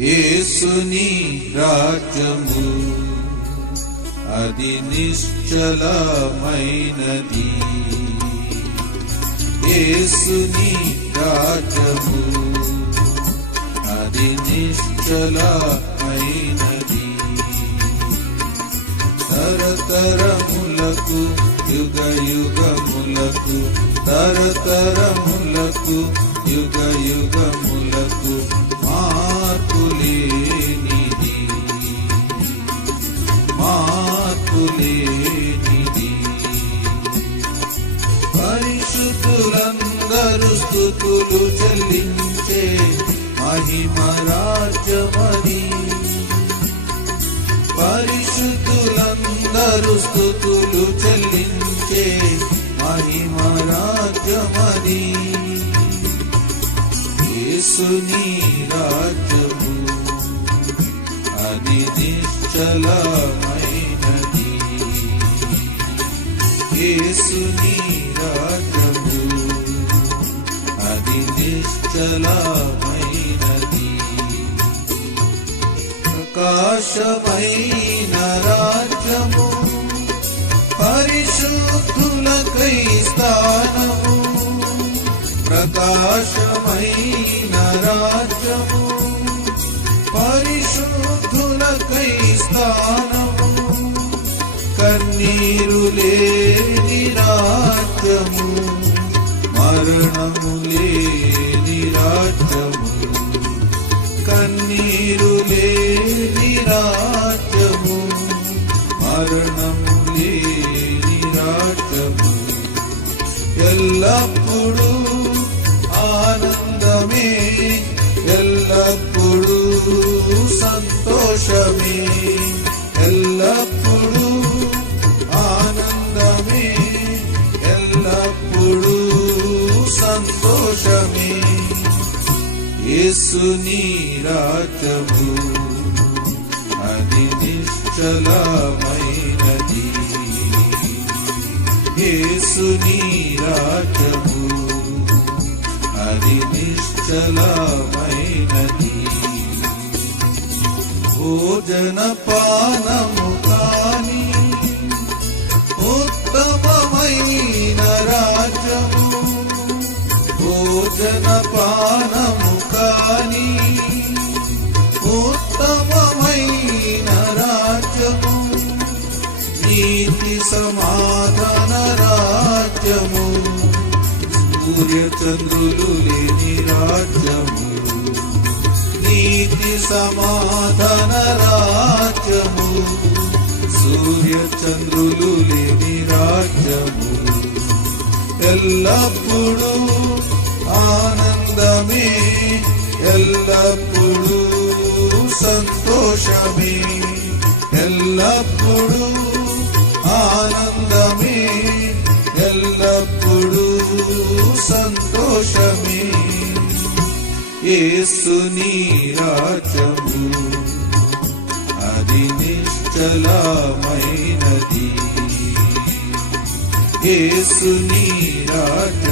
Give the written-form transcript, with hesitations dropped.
యేసుని రాజ్యము అది నిశ్చలమైనది. యేసుని రాజ్యము అది నిశ్చలమైనది. తరతరములకు యుగ యుగములకు, తరతరములకు యుగ యుగములకు మార్పులేనిది, మార్పులేనిది. పరిశుద్ధులందరూ స్తుతులు చెల్లించే మహిమ రాజ్యమది. పరిశుద్ధులందరూ స్తుతులు చెల్లించే మహిమ రాజ్యమది. యేసుని రాజ్యము అది నిశ్చలమైనది. యేసుని రాజ్యము అది నిశ్చలమైనది. ప్రకాశమైన రాజ్యము, పరిశుద్ధులకై స్థానము. ప్రకాశమైన రాజ్యము, పరిశుద్ధులకై స్థానము. కన్నీరు లేని రాజ్యము, మరణము లేని రాజ్యము. కన్నీరు లేని రాజ్యము, మరణము లేని రాజ్యము. ఎల్లప్పుడూ ఆనందమే, ఎల్లప్పుడూ సంతోషమే. ఎల్లప్పుడూ ఆనందమే, ఎల్లప్పుడూ సంతోషమే. యేసుని రాజ్యము అది నిశ్చలమైనది. యేసుని రాజ్యము అది నిశ్చలమైనది. భోజన పానము కాని ఉత్తమమైన రాజ్యము. భోజన పానము కాని ఉత్తమమైన రాజ్యము. నీతి సమాధాన రాజ్యము, సూర్య చంద్రులు లేని రాజ్యము. నీతి సమాధాన రాజ్యము, సూర్య చంద్రులు లేని రాజ్యము. ఎల్లప్పుడూ ఆనందమే, ఎల్లప్పుడూ సంతోషమే. ఎల్లప్పుడూ ఆనందమే, ఎల్లప్పుడూ సంతోషమే. యేసుని రాజ్యము అది నిశ్చలమైనది. యేసుని రాజ్యము